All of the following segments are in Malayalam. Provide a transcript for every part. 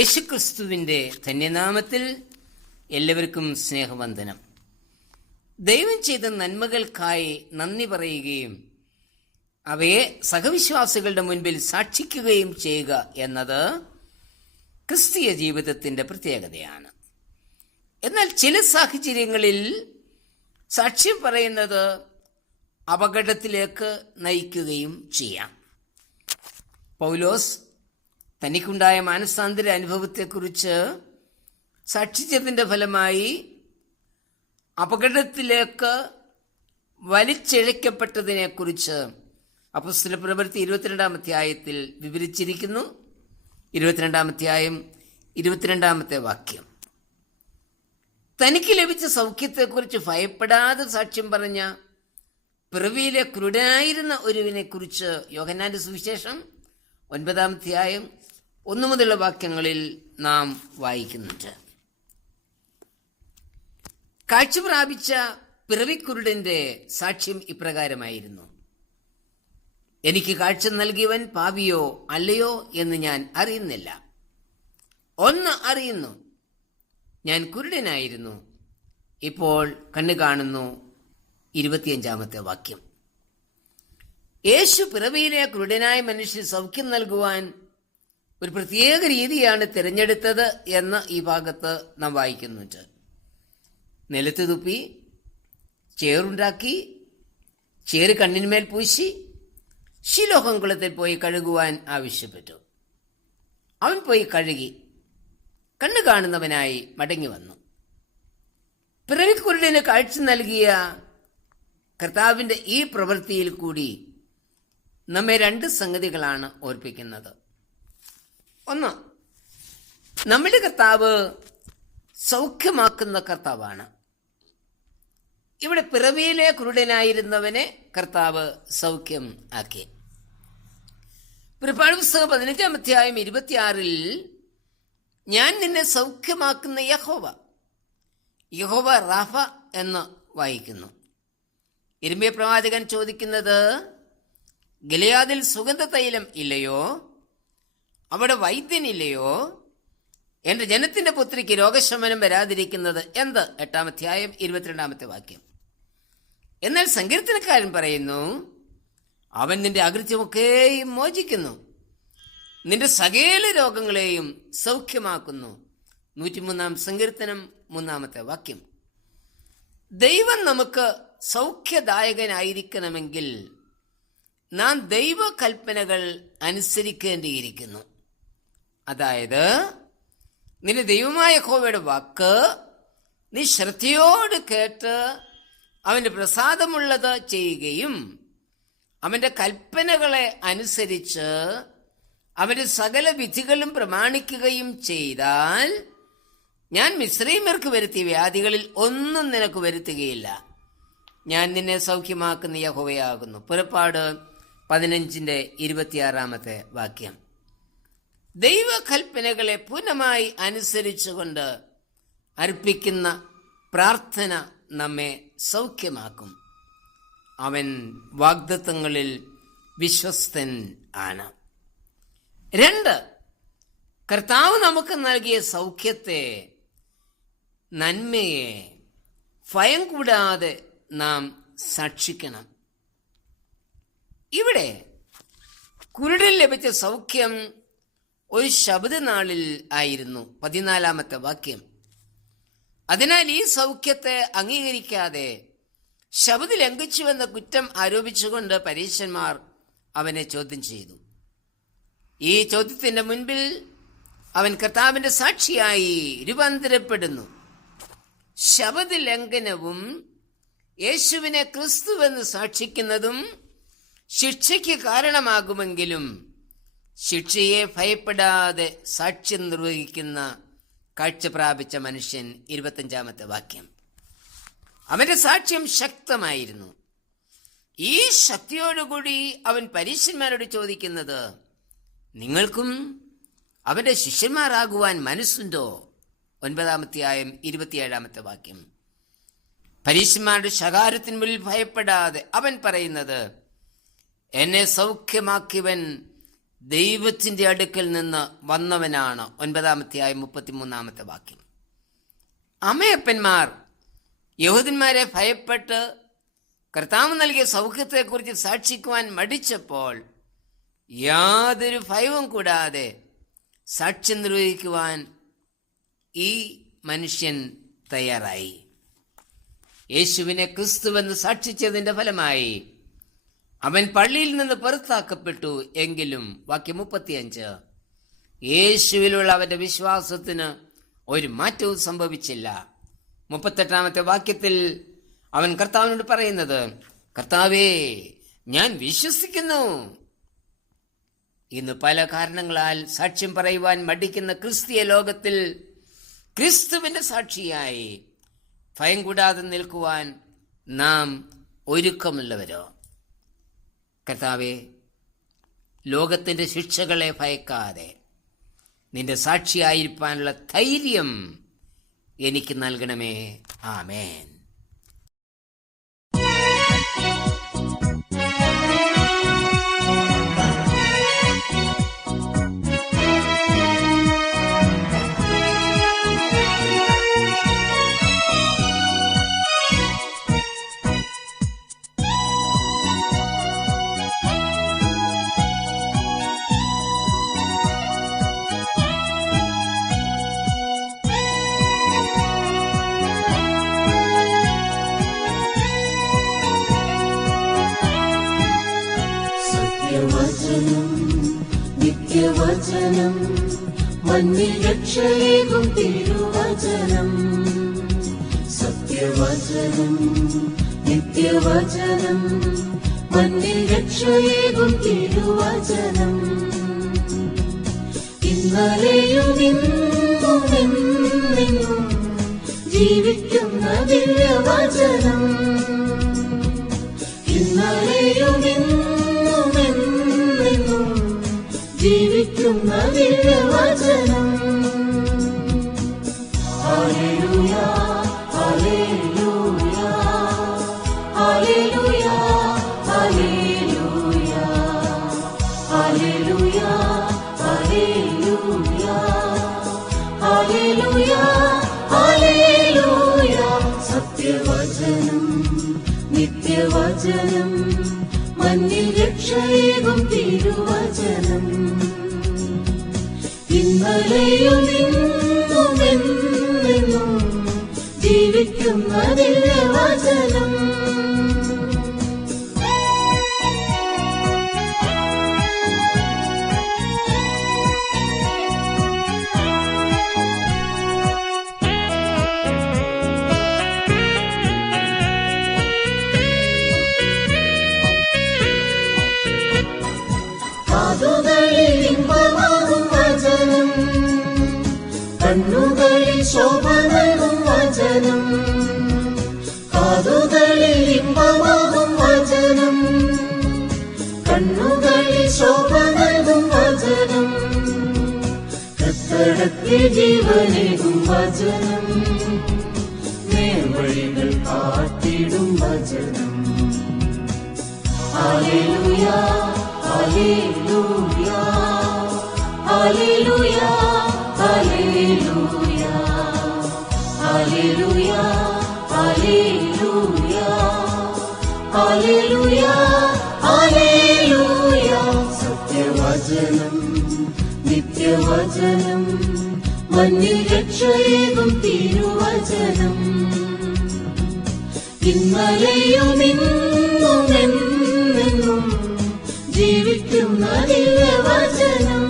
യേശുക്രിസ്തുവിൻ്റെ ധന്യനാമത്തിൽ എല്ലാവർക്കും സ്നേഹവന്ദനം. ദൈവം ചെയ്ത നന്മകൾക്കായി നന്ദി പറയുകയും അവയെ സഹവിശ്വാസികളുടെ മുൻപിൽ സാക്ഷിക്കുകയും ചെയ്യുക എന്നത് ക്രിസ്തീയ ജീവിതത്തിൻ്റെ പ്രത്യേകതയാണ്. എന്നാൽ ചില സാഹചര്യങ്ങളിൽ സാക്ഷ്യം പറയുന്നത് അപകടത്തിലേക്ക് നയിക്കുകയും ചെയ്യാം. പൗലോസ് തനിക്കുണ്ടായ മാനസാന്തര അനുഭവത്തെക്കുറിച്ച് സാക്ഷിച്ചതിൻ്റെ ഫലമായി അപകടത്തിലേക്ക് വലിച്ചിഴക്കപ്പെട്ടതിനെക്കുറിച്ച് അപ്പോസ്തലപ്രവൃത്തി 22-ാം അധ്യായത്തിൽ വിവരിച്ചിരിക്കുന്നു. 22-ാം അധ്യായം 22-ാമത്തെ വാക്യം. തനിക്ക് ലഭിച്ച സൗഖ്യത്തെക്കുറിച്ച് ഭയപ്പെടാതെ സാക്ഷ്യം പറഞ്ഞ പിറവിയിലെ കുരുടനായിരുന്ന ഒരുവിനെക്കുറിച്ച് യോഹന്നാന്റെ സുവിശേഷം 9-ാം അധ്യായം 1 മുതലുള്ള വാക്യങ്ങളിൽ നാം വായിക്കുന്നുണ്ട്. കാഴ്ച പ്രാപിച്ച പിറവിക്കുരുടന്റെ സാക്ഷ്യം ഇപ്രകാരമായിരുന്നു: എനിക്ക് കാഴ്ച നൽകിയവൻ പാപിയോ അല്ലയോ എന്ന് ഞാൻ അറിയുന്നില്ല. ഒന്ന് അറിയുന്നു, ഞാൻ കുരുടനായിരുന്നു, ഇപ്പോൾ കണ്ണു കാണുന്നു. 25-ാമത്തെ വാക്യം. യേശു പിറവിയിലെ കുരുടനായ മനുഷ്യന് സൗഖ്യം നൽകുവാൻ ഒരു പ്രത്യേക രീതിയാണ് തിരഞ്ഞെടുത്തത് എന്ന് ഈ ഭാഗത്ത് നാം വായിക്കുന്നുണ്ട്. നിലത്ത് തുപ്പി ചേറുണ്ടാക്കി ചേറ് കണ്ണിന്മേൽ പൂശി ശിലോഹം കുളത്തിൽ പോയി കഴുകുവാൻ ആവശ്യപ്പെട്ടു. അവൻ പോയി കഴുകി കണ്ണു കാണുന്നവനായി മടങ്ങി വന്നു. പിറവിക്കുരുടന് കാഴ്ച നൽകിയ കർത്താവിൻ്റെ ഈ പ്രവൃത്തിയിൽ കൂടി നമ്മെ 2 സംഗതികളാണ് ഓർപ്പിക്കുന്നത്. ഒന്ന്, നമ്മുടെ കർത്താവ് സൗഖ്യമാക്കുന്ന കർത്താവാണ്. ഇവിടെ പിറവിയിലെ കുരുടനായിരുന്നവനെ കർത്താവ് സൗഖ്യം ആക്കി. പുറപ്പാട് പുസ്തകം 15-ാം അധ്യായം 26-ൽ ഞാൻ നിന്നെ സൗഖ്യമാക്കുന്ന യഹോവ റാഫ എന്ന് വായിക്കുന്നു. യിരെമ്യാ പ്രവാചകൻ ചോദിക്കുന്നത്, ഗിലെയാദിൽ സുഗന്ധ തൈലം ഇല്ലയോ? അവിടെ വൈദ്യനില്ലയോ? എന്റെ ജനത്തിന്റെ പുത്രിക്ക് രോഗശമനം വരാതിരിക്കുന്നത് എന്ത്? 8-ാം അധ്യായം 22-ാമത്തെ വാക്യം. എന്നാൽ സങ്കീർത്തനക്കാരൻ പറയുന്നു, അവൻ നിന്റെ അകൃത്യമൊക്കെയും മോചിക്കുന്നു, നിന്റെ സകല രോഗങ്ങളെയും സൗഖ്യമാക്കുന്നു. 103-ാം സങ്കീർത്തനം 3-ാമത്തെ വാക്യം. ദൈവം നമുക്ക് സൗഖ്യദായകനായിരിക്കണമെങ്കിൽ നാം ദൈവകൽപ്പനകൾ അനുസരിക്കേണ്ടിയിരിക്കുന്നു. അതായത്, നിന്റെ ദൈവമായ യഹോവയുടെ വാക്ക് നീ ശ്രദ്ധയോട് കേട്ട് അവൻ്റെ പ്രസാദമുള്ളത് ചെയ്യുകയും അവൻ്റെ കൽപ്പനകളെ അനുസരിച്ച് അവൻ്റെ സകല വിധികളും പ്രമാണിക്കുകയും ചെയ്താൽ ഞാൻ മിസ്രയീമ്യർക്ക് വരുത്തിയ വ്യാധികളിൽ ഒന്നും നിനക്ക് വരുത്തുകയില്ല. ഞാൻ നിന്നെ സൗഖ്യമാക്കുന്ന യഹോവയാകുന്നു. പുറപ്പാട് 15-26-ാമത്തെ വാക്യം. ദൈവകൽപ്പനകളെ പൂർണ്ണമായി അനുസരിച്ചുകൊണ്ട് അർപ്പിക്കുന്ന പ്രാർത്ഥന നമ്മെ സൗഖ്യമാക്കും. അവൻ വാഗ്ദത്തങ്ങളിൽ വിശ്വസ്തൻ ആണ്. 2, കർത്താവ് നമുക്ക് നൽകിയ സൗഖ്യത്തെ, നന്മയെ ഭയം കൂടാതെ നാം സാക്ഷിക്കണം. ഇവിടെ കുരുടൻ ലഭിച്ച സൗഖ്യം ഒരു ശബദനാളിൽ ആയിരുന്നു. 14-ാമത്തെ വാക്യം. അതിനാൽ ഈ സൗഖ്യത്തെ അംഗീകരിക്കാതെ ശബദ് ലംഘിച്ചുവെന്ന കുറ്റം ആരോപിച്ചുകൊണ്ട് പരീശന്മാർ അവനെ ചോദ്യം ചെയ്തു. ഈ ചോദ്യത്തിന്റെ മുൻപിൽ അവൻ കർത്താവിന്റെ സാക്ഷിയായി രൂപാന്തരപ്പെടുന്നു. ശബദ് ലംഘനവും യേശുവിനെ ക്രിസ്തുവെന്ന് സാക്ഷിക്കുന്നതും ശിക്ഷയ്ക്ക് കാരണമാകുമെങ്കിലും ശിക്ഷയെ ഭയപ്പെടാതെ സാക്ഷ്യം നിർവഹിക്കുന്ന കാഴ്ച പ്രാപിച്ച മനുഷ്യൻ. 25-ാമത്തെ വാക്യം. അവന്റെ സാക്ഷ്യം ശക്തമായിരുന്നു. ഈ ശക്തിയോടുകൂടി അവൻ പരീശന്മാരോട് ചോദിക്കുന്നത്, നിങ്ങൾക്കും അവന്റെ ശിഷ്യന്മാരാകുവാൻ മനസ്സുണ്ടോ? 9-ാം അധ്യായം 27-ാമത്തെ വാക്യം. പരീശന്മാരുടെ ശകാരത്തിന് മുന്നിൽ ഭയപ്പെടാതെ അവൻ പറയുന്നത്, എന്നെ സൗഖ്യമാക്കിയവൻ ദൈവത്തിൻ്റെ അടുക്കൽ നിന്ന് വന്നവനാണ്. 9-33 വാക്യം. അമ്മയപ്പന്മാർ യഹൂദന്മാരെ ഭയപ്പെട്ട് കർത്താവ് നൽകിയ സൗഖ്യത്തെക്കുറിച്ച് സാക്ഷിക്കുവാൻ മടിച്ചപ്പോൾ യാതൊരു ഭയവും കൂടാതെ സാക്ഷ്യം നിർവഹിക്കുവാൻ ഈ മനുഷ്യൻ തയ്യാറായി. യേശുവിനെ ക്രിസ്തുവെന്ന് സാക്ഷിച്ചതിൻ്റെ ഫലമായി അവൻ പള്ളിയിൽ നിന്ന് പുറത്താക്കപ്പെട്ടു. എങ്കിലും വാക്യം 35, യേശുവിലുള്ള അവന്റെ വിശ്വാസത്തിന് ഒരു മാറ്റവും സംഭവിച്ചില്ല. 38 വാക്യത്തിൽ അവൻ കർത്താവിനോട് പറയുന്നത്, കർത്താവേ, ഞാൻ വിശ്വസിക്കുന്നു. ഇന്ന് പല കാരണങ്ങളാൽ സാക്ഷ്യം പറയുവാൻ മടിക്കുന്ന ക്രിസ്തീയ ലോകത്തിൽ ക്രിസ്തുവിന്റെ സാക്ഷിയായി ഭയം കൂടാതെ നിൽക്കുവാൻ നാം ഒരുക്കമുള്ളവരോ? കർത്താവേ, ലോകത്തിൻ്റെ ശിക്ഷകളെ ഭയക്കാതെ നിന്റെ സാക്ഷിയായിരിക്കാനുള്ള ധൈര്യം എനിക്ക് നൽകണമേ. ആമേൻ. നിത്യവചനം മണ്ണിൽ രക്ഷയേകും തിരുവചനം. സത്യവചനം നിത്യവചനം മണ്ണിൽ രക്ഷയേകും തിരുവചനം. ഇന്നലെയും ഇന്നുമെന്നും ജീവിക്കുന്ന ദിവ്യവചനം. ഇന്നലെയും ഇന്നുമെന്നും ജീവിക്കുന്ന ദിവ്യവചനം. ഹല്ലേലൂയ ഹല്ലേലൂയ ഹല്ലേലൂയ ഹല്ലേലൂയ ഹല്ലേലൂയ ഹല്ലേലൂയ ഹല്ലേലൂയ ഹല്ലേലൂയ. സത്യവചനം നിത്യവചനം മണ്ണിൽ രക്ഷയേകും തിരുവചനം. ഇന്നലെയും ഇന്നുമെന്നും ജീവിക്കുന്ന ദിവ്യവചനം. കാതുകളിൽ ഇമ്പമാകും വചനം, കണ്ണുകളിൽ ശോഭ നൽകും വചനം. കാതുകളിൽ ഇമ്പമാകും വചനം, കണ്ണുകളിൽ ശോഭ നൽകും വചനം. കർത്തടത്തിൽ ജീവനേകും വചനം, നേർവഴികൾ കാട്ടിടും വചനം. ഹല്ലേലൂയ ഹല്ലേലൂയ ഹല്ലേലൂയ ഹല്ലേലൂയ ഹല്ലേലൂയ ഹല്ലേലൂയ ഹല്ലേലൂയ ഹല്ലേലൂയ. സത്യവചനം നിത്യവചനം മണ്ണിൽ രക്ഷയേകും തിരുവചനം. ഇന്നലെയും ഇന്നുമെന്നും ജീവിക്കുന്ന ദിവ്യവചനം.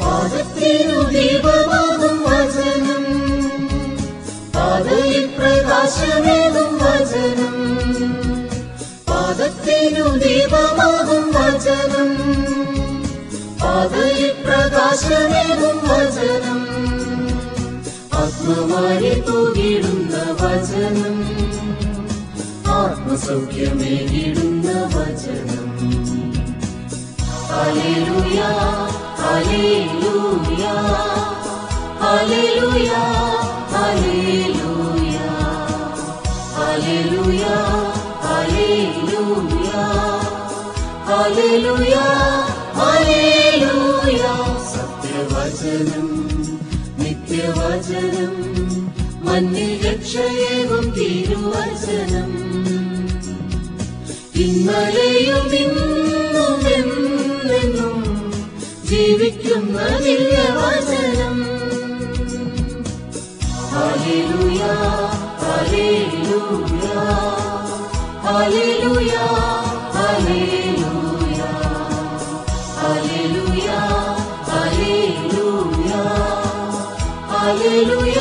പാദത്തിനു ദീപമാകും വചനം, പാതയിൽ പ്രകാശമേകും വചനം. പാദത്തിനു ദീപമാകും വചനം, പാതയിൽ പ്രകാശമേകും വചനം. ആത്മവാരി തൂകിടുന്ന വചനം, ആത്മ ആത്മസൗഖ്യമേകിടുന്ന വചനം. ഹല്ലേലൂയ ഹല്ലേലൂയ ഹല്ലേലൂയ ഹല്ലേലൂയ ഹല്ലേലൂയ ഹല്ലേലൂയ ഹല്ലേലൂയ ഹല്ലേലൂയ. സത്യവചനം നിത്യവചനം മണ്ണിൽ രക്ഷയേകും തിരുവചനം. ഇന്നലെയും ഇന്നും എന്നെന്നും ജീവിക്കുന്ന ദിവ്യവചനം. ഹല്ലേലൂയ ഹല്ലേലൂയ ഹല്ലേലൂയ ഹല്ലേലൂയ ഹല്ലേലൂയ ഹല്ലേലൂയ ഹല്ലേലൂയ.